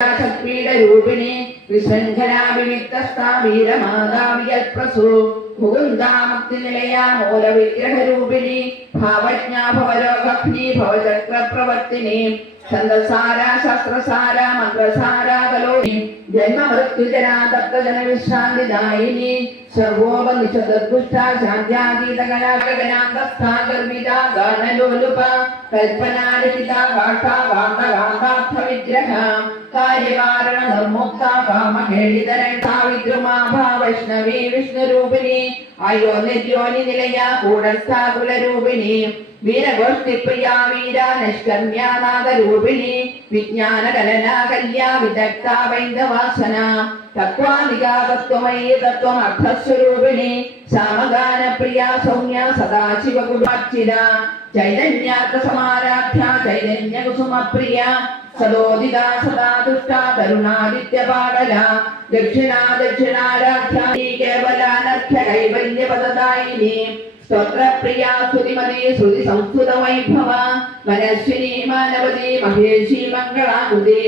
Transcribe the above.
പീഠരൂപിണി വിശൃംഖലാ വിവിക്തസ്ഥാ വീരമാതാവിയൽപ്രസൂ മുകുന്ദാമുക്തി നിലയാ മൂലവിഗ്രഹരൂപിണി ഭാവജ്ഞാ ഭവരോഗഗ്നി ഭവചക്രപ്രവർത്തിനി ഛന്ദസാര ശസ്ത്രസാര മന്ത്രസാര കലോനി ജന്മമൃത്യുജരാ തപ്തജനവിശ്രാന്തിദായിനി സർവോപനിഷദുഷ്ട ശാന്ത്യാതീതകലാഗനാന്തസ്ഥാ ഗർവിതാ ഗാനലോലുപ കൽപ്പനാലിഖിത ഗാഠാ ഗാന്ധഗാന്ധാർത്ഥ വിഗ്രഹ കാര്യകാരണ നിർമുക്ത കാമഖേളിതരക്ഷാ വിദ്രുമാഭാ വൈഷ്ണവീ വിഷ്ണുരൂപിണി അയോനിര്യോനി നിലയ കൂടസ്ഥാ കുലരൂപിണി വീരഗോഷ്ഠിപ്രിയാ വീരാ നിഷ്കർമ്യാനാദരൂപിണി വിജ്ഞാനകലനാ കല്യാ വിദഗ്ധാ വൈന്ദവാസന തത്വാനികാ തത്വമയീ തത്വമർത്ഥസ്വരൂപിണി സാമഗാനപ്രിയാ സൗമ്യ സദാശിവകുമാർച്ചിത ചൈതന്യാർത്ഥസമാരാധ്യ ചൈതന്യകുസുമപ്രിയ സദോദിതാ സദാ ദുഷ്ടാ തരുണാദിത്യപാടല ദക്ഷിണാ ദക്ഷിണാരാധ്യ കേവലാനർഘ്യ കൈവല്യപദദായിനി സ്തോത്രപ്രിയാ സ്തുതിമതി ശ്രുതി സംസ്കൃത വൈഭവ മനസ്വിനി മാനവതി മഹേഷി മംഗളാകുതി